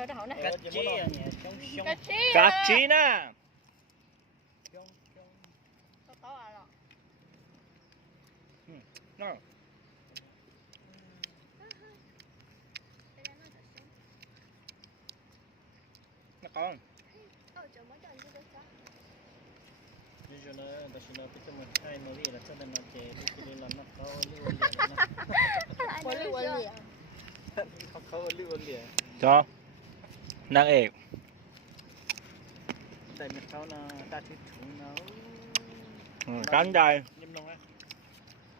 chơi đó hả nè. Cá chi nè. To à rồi. Nó. Nó con. Bây giờ nó bây giờ mình hai nó đi là cho nên nó chế đi là nó có lưu liền. Cho. Nang ếch. Tại mình sau nó ta thịt chúng nó. Cắn dài. Nhâm nông á.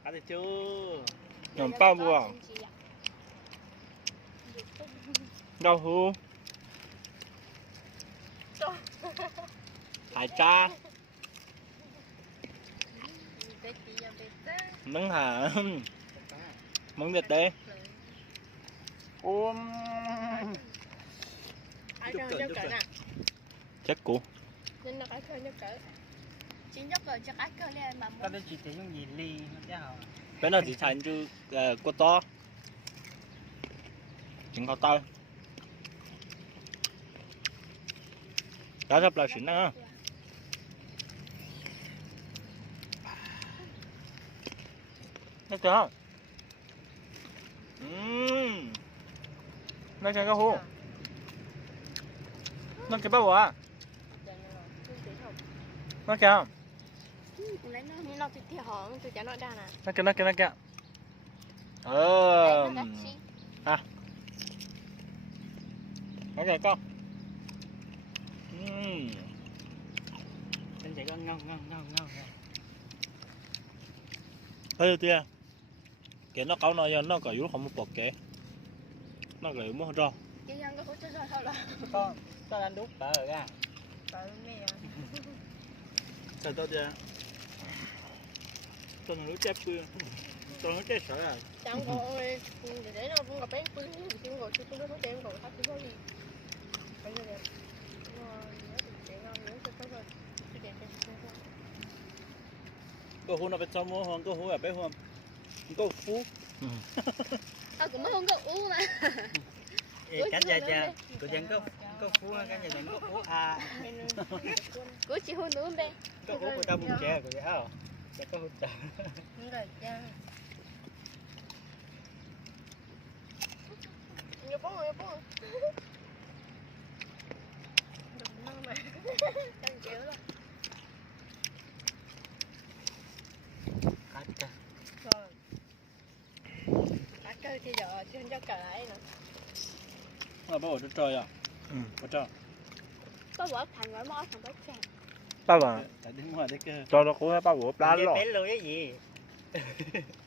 Ăn được chưa? Nhầm bao buồn. Rau hú. Hải cha. Mứng hả? Mứng vịt đi. Chắc cũ. Nên nó phải khơi nước cỡ. Chỉ nhóc rồi cho cá cơ lên mà. Tao chỉ thấy những gì ly nó chứ hả? Cái nào chỉ thành chứ cô to. Chính có to. Đó thật là xịn đó. Nó chưa? Nó chơi cái hú. Nó chơi bao à? Nó kìa. Lấy nó thịt thịt hỏng tôi cho nó ra nè. Nó kìa. À. Nó kìa con. Anh chạy con ngon. Thôi tia. Cái nó câu nó có yếu không một bột kệ. Nó gửi mua rau. Cái dân có hút cho rồi thôi là. Con ăn đút tờ rồi ra. Tờ mẹ. Sao tao tia. Tôi nó chép bươi. Tôi nó chép sợ à. Chẳng có ơi, để nó cũng gặp bé bươi chứ ngồi chứ tôi nó chém còn thắt cái gì. Bây giờ đẹp. Có hú nó phải cho mua hoàng có hú ở bé hoàng. Có phú. Tao cũng mới không có u mà. Cánh dài cha, tụi dân có phú, cánh dài có phú à. Cứ chỉ hôn nữa bé. Có phú của tao bùng chè của cháu. Chắc có hút trời. Đúng rồi cha. Nhiều bóng. Đừng năng mà. Đang chịu rồi. Cắt. Rồi. Cắt cơ thì giờ chứ cho cả ấy nè. Là bao giờ trời à? Có trời. Có bữa thành gói mó thành bánh chè. Bao giờ? Tại đứng ngoài đấy cơ. Cho nó cũng bao bữa lá lọ. Bé lôi cái gì?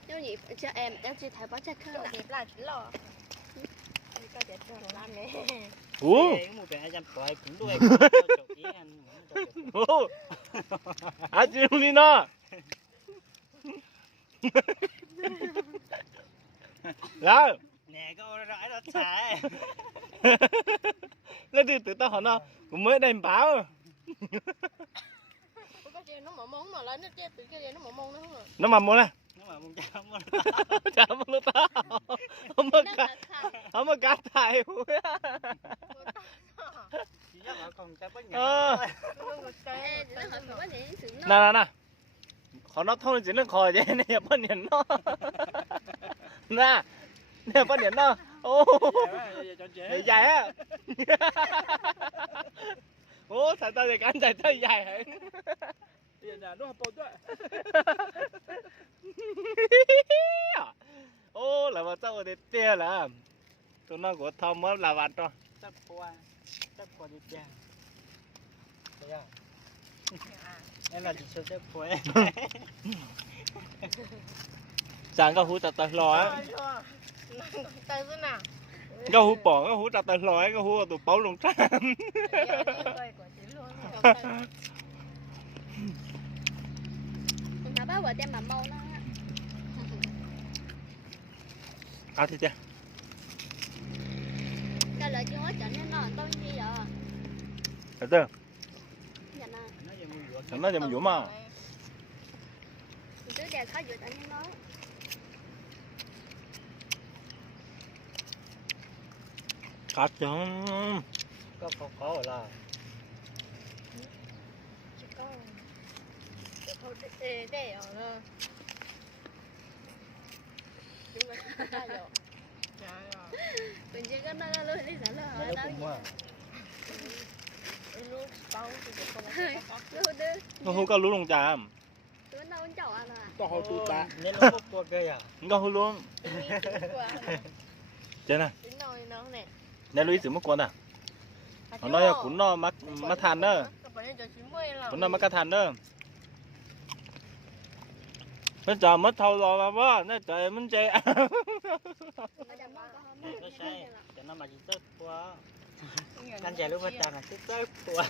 Nhưng gì cho em chỉ thấy bánh chè khơi nè. Là chỉ lò. Có để cho nó làm nè. Một cái trăm tuổi cũng đuôi. À chị đi nó. Rồi. Nè có rãi đó xài. Lên từ tao hỏi nó cũng mới đem báo. Cái gì nó mở mông mà lấy nó chết từ cái gì nó mở mông nó không à. Nó mà mua nè. Nó mà muốn chăm nó. Chả mua nó tao. Không có cá tài. Chỉ nhắc là còn cái bánh nhỏ. Nè. Họ nó thôi chỉ nó khỏi vậy nè, bắt điện nó. Nè bắt điện nó. Ô. Dài á. Ô, sao tao thì cắn dài tới dài hả? Bây giờ là nó hợp bột đấy. Ô, là mà sao để tia là. Tụi nó của Tom mới là vặt rồi. Sắp qua đi cha. Thấy không? Em là chỉ cho sắp qua em. Chẳng có hú tạt tạt lò á. Tay thế nào? Có hú bỏ, có hú tạt tạt lò á, có hú tụi bấu lồng tràm. Mình bác vợ đem mà mau nó. À thì chưa? Cái lời chưa hết trở nên nó to như vậy. Thật chưa? Dạ nè. Chẳng nói gì mà dũng mà. Chứ đèo khó dụ tận như nó. cá trứng có khó rồi là chỉ có thôi để ở đó chúng ta không ra được mình chỉ có nó luôn đi sản nó là đó cũng mà luôn bao thì không luôn đi nó hú cao lú lông trà tôi nấu chảo ăn à to hôi tụi ta nên nó có cua kia à nó hú luôn trên này đến nồi nó nè nè Luis mất quần à nó nói là cũng nó mắc than đó cũng nó mắc cá than đó nó chờ mất thâu rồi mà bố nó trời mình chơi nó sai cho nó mà chỉ tới qua anh chạy lúc bắt đầu là chỉ tới qua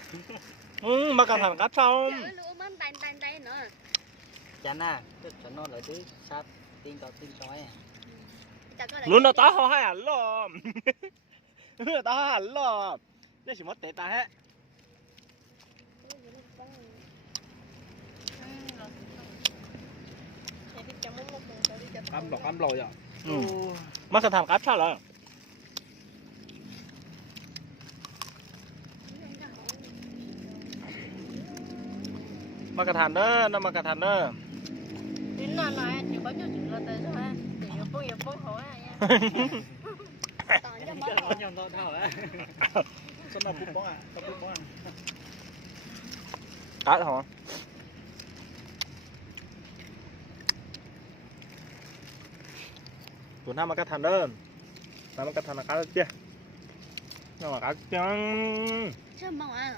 mắc cá than cá xong chả na tức cho nó lại thứ sát tin sói luôn nó tao họ hay hẳn lo nó tao hẳn lo nó chỉ mất tệ ta hết cắm lồi à mắc cá than cá sao rồi mắc cá than đó nó mắc cá than đó đến nó nói chỉ có chút chuyện là tới rồi thì yêu phong hỏi nha cái nó nhon to thao á số nào bút bóng à tao bút bóng à cá hả tụi nó mắc cá than đó nó mắc cá than là cá chưa nó là cá trắng sao mong à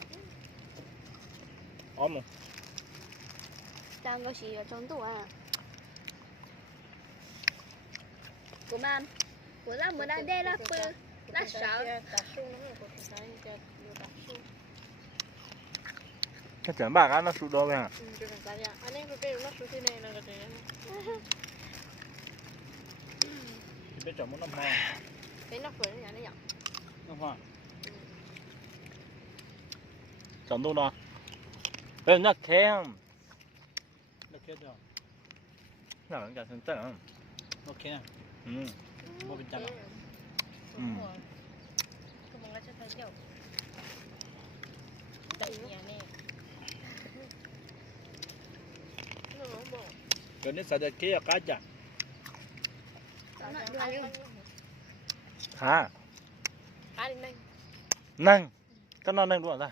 ốm rồi đang có gì ở trong tủ à của mam của là mới đang đe là pư là sợ cái chén bạc á nó sụt đôi à anh em phải biết nó sụt thế này là cái này biết chọn muốn năm hoa cái nó phải nó nhặt năm hoa chọn đâu đó bên nó khen nó kia rồi nó là cái chân chân nó kia mua bên chân à cái món lá cho thấy dầu đầy nhà nè cái này sao để kia cá chả hả cá đi nâng nâng cái nó nâng luôn ra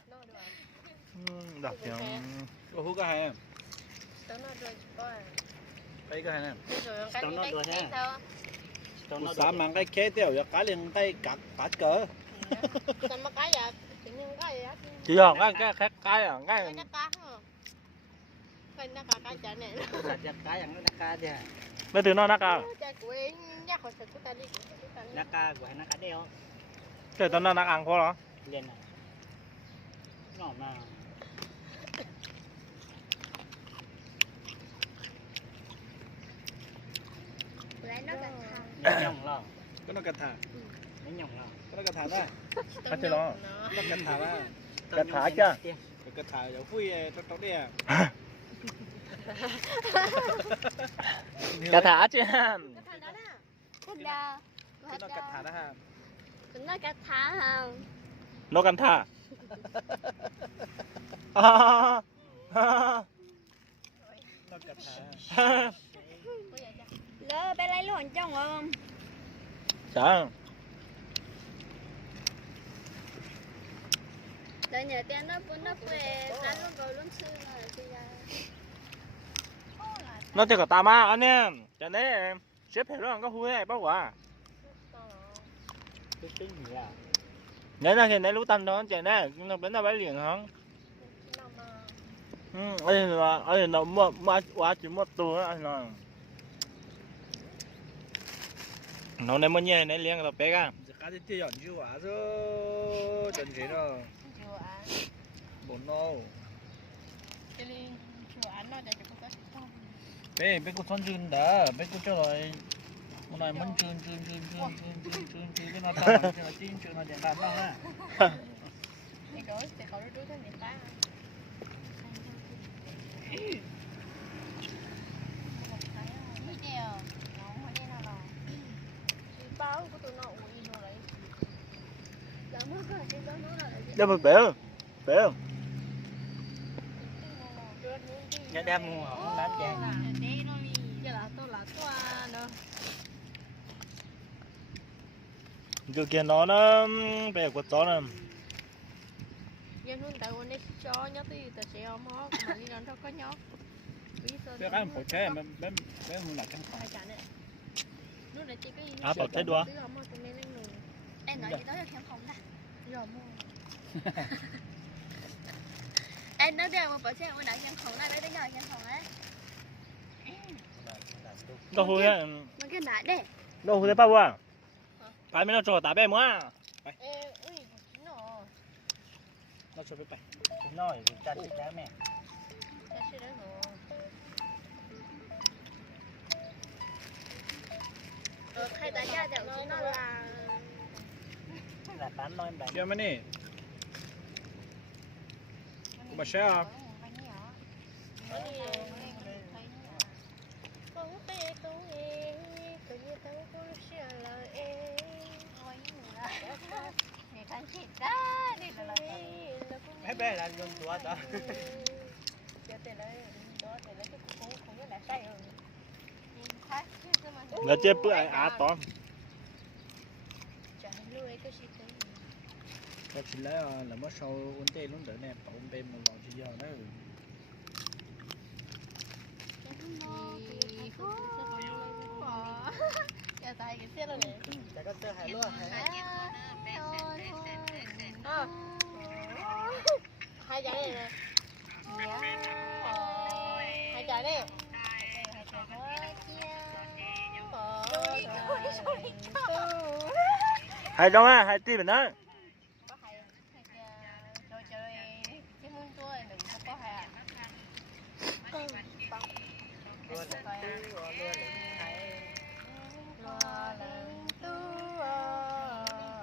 đặc biệt có hú cái hay tao nó rồi coi cái cái này rồi cái đi đây sao một sáng mang cái kế tiêu và cá liền tay cắt cỡ tao mà cái gì tự nhiên cái gì chỉ học cái khác cái à cái nó cá cái nó cá chả này sạch cá yang nó cá đi mấy từ nó nát à cái của em nhắc hồi sạch của ta đi nó cá của nó cá đeo cái tao nó nát ăn khó đó liền này nhỏ mà lấy nó nhỏng lo cái nó cắt thả nó nhỏng lo cái nó cắt thả ra cắt cho nó nó cắt thả ra cắt thả chứ cắt thả giống phui tóc đi à cắt thả chứ nó cắt thả ra ha nó cắt thả hả nó cắt thả nó cắt thả lỡ bé lấy luôn trong không sao đợi nhà tiền nó về ăn luôn rồi luôn xưa rồi thì nó chỉ có tà ma anh em cho nên xếp hết rồi có hôi này bao quả cái gì à nếu là khi nãy lú tanh đó chạy nè nó bánh nó bấy liền hả anh nó mua quá chỉ mua tù đó anh nói nó này mua nhẹ này liền là bé cả cá thì tiêu nhọn chưa quá rồi chuẩn gì rồi bốn nô bé cô son chun đã bé cô cho rồi hôm nay mình chun cái nó tao làm cho nó chun nó chẳng làm đâu ha báo của tụi nó ủi nó đấy Đâu mà bể không? Nhà đem mua không đánh chè. Cái kia nó bể của chó nè. Giờ luôn tại hôm nay cho nhóc thì ta sẽ ôm họ mà đi làm đâu có nhóc. Cái ăn phở chế bé mua lại trong phòng. Lúc này chỉ có gì. À, bảo thế đùa. Em nói gì đó là khéo không ta. Rồi mua. Em nói điều mà bảo chế hôm nay khéo không là đấy đấy nhờ khéo không á. Đâu hôi á. Mà cái nãy đấy. Đâu hôi thế bao à? Phải mới nó trò tả bè mua. Ê, ui, nó. Nó cho bé bay. Nói rồi cha chị cá mẹ. Cha sẽ đấy rồi. Khai đại gia chẳng chỉ nó là bán nói bán. Giờ mấy nè. Bà xe à? Mấy bé là dùng tuổi đó. Là chế bữa ai á to. Cái chỉ lấy là mất sâu ổn tê luôn đỡ nè, tổn bên một lọ chỉ giờ đó. Chả có tơ hài luôn hả? Hai trái này nè. Hai trái này. Hai đâu á, hai tí bên đó.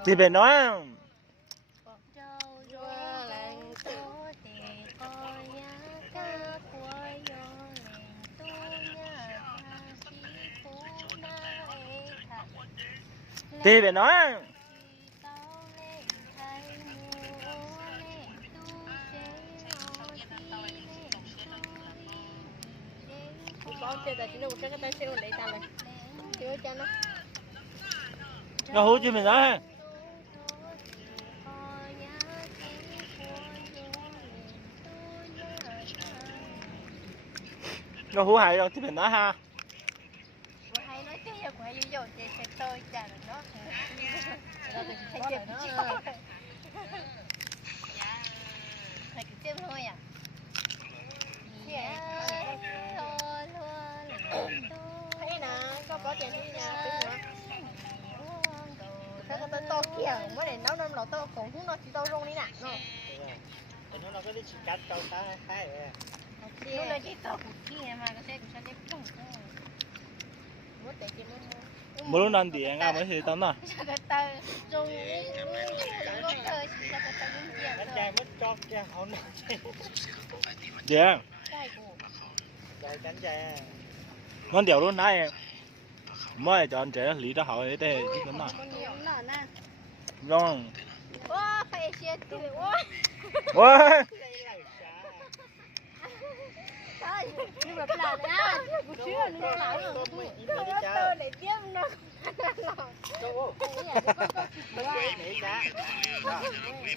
Tí bên đó. Tí bên đó. Có chơi tại chúng nó cái tay xe lấy ta này. Chưa cho nó. Nó hú chứ bên đó ha. Nó hú hay đâu tí bên đó ha. Hay nói chứ giờ phải vô chị sẽ tôi chả nó. Hay chơi nó. Hay chơi thôi à. Thấy nè, có tiền đi nha, thấy con tên to kìa, mới để nấu năm lẩu to cũng không nó chỉ to luôn đi nè, nó. Nó có đi chỉ cắt câu ta hay rồi. Lúc này chỉ to cũng kia mà cái xe cũng sẽ đẹp lắm. Mất tiền chỉ nó. Mới lúc ăn thì ngay mới thì tắm à. Cái tơ dùng có tơ chỉ là cái tơ đúng kia. Anh trai mất cho kia không nói. Dạ. Rồi cánh trai. Ngon điều luôn này. Mới cho anh trẻ lý ra hỏi để chứ cái nào. Vâng. Wow, phải xe thì wow. Ôi. Nhưng mà là nha, một xíu là nó lại rồi. Tơ để tiếp nó.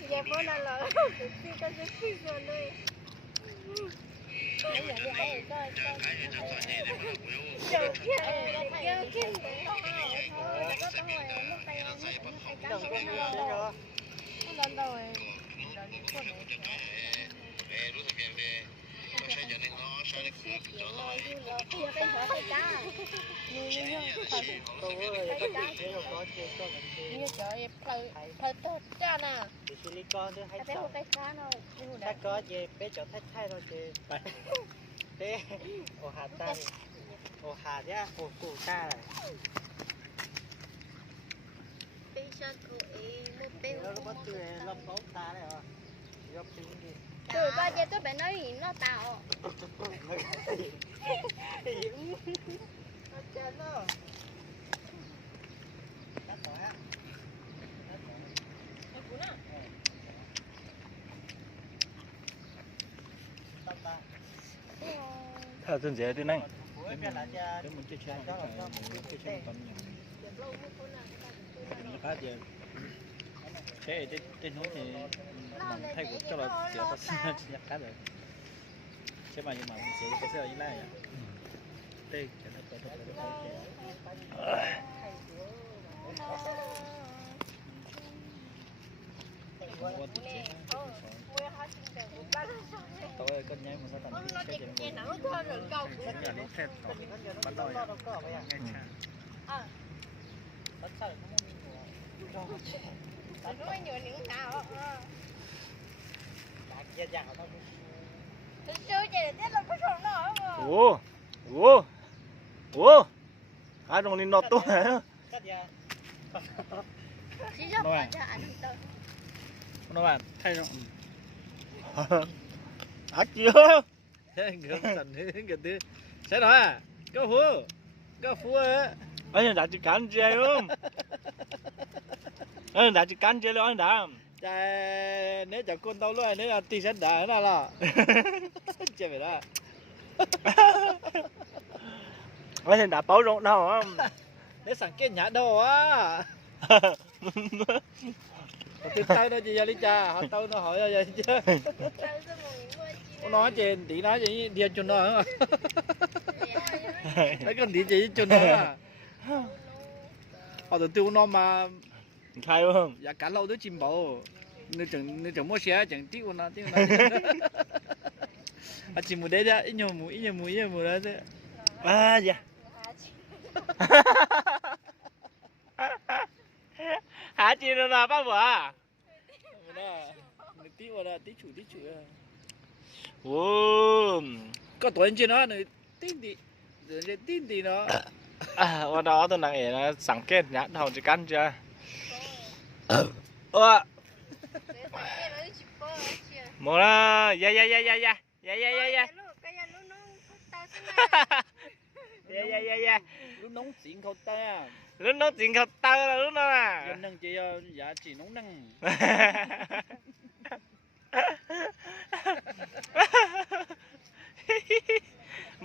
Giờ bố nó là con sẽ phi rồi đây. Silicon thứ hay Cái sợ. cái cá nó. Ta có gì bé chỗ thay thay thôi chị. Thế ồ hạt ta. Ồ hạt nhá, ồ củ ta này. Bây giờ cô ấy một bên. Nó bắt từ lông cấu ta này hả? Gấp tính đi. Từ bao giờ tôi phải nói gì nó tạo. Chân đó. Cắt bỏ ha. Tôi dễ tôi năng. Nếu mình chơi chơi nó chơi chơi tầm mình phát giờ cái trên núi thì bằng thay của cho là kiểu ta xin cá rồi chứ mà nhưng mà mình sẽ cái sơ như này đây cho nó có tôi con nhái một sao tầm cái chuyện này nhà nó thét bắt đầu Ủa, ủa, ủa, ai trong này nọt tôi hả? nó bạn thay nó Ác chưa? thế ngưỡng sần thế cái thứ sẽ nói à có phú á Anh đã chỉ cắn chơi không? Anh đã chỉ cắn chơi rồi anh đã. Chà, nếu chả con tao luôn nếu là tì sẽ đá nó là chơi vậy đó Anh đã bảo rộng đâu không? nếu sẵn cái nhã đâu á tiếp tay nó gì đi cha họ tao nó hỏi ra vậy chứ nói trên tí nói gì đi chôn nó hả đấy còn tí gì chôn nó à họ tự tiêu nó mà Khai không? dạ cả lâu tới chim bầu nếu chẳng mua xe chẳng tiêu nó à chỉ một đấy ra ít nhiều mùi đó chứ À dạ. Hả chị nó là bác vợ? tí vào đó tí chủ Ồ. có tuổi trên nó này tin thì nó À, ở đó tôi đang nó sẵn kết nhá, đầu chỉ cắn chưa? Ủa. Một là, dạ. Dạ. lúc nóng xịn khâu ta Lúc nó chuyện khẩu tơ là lúc đó à. dân năng chỉ dạ chỉ nóng năng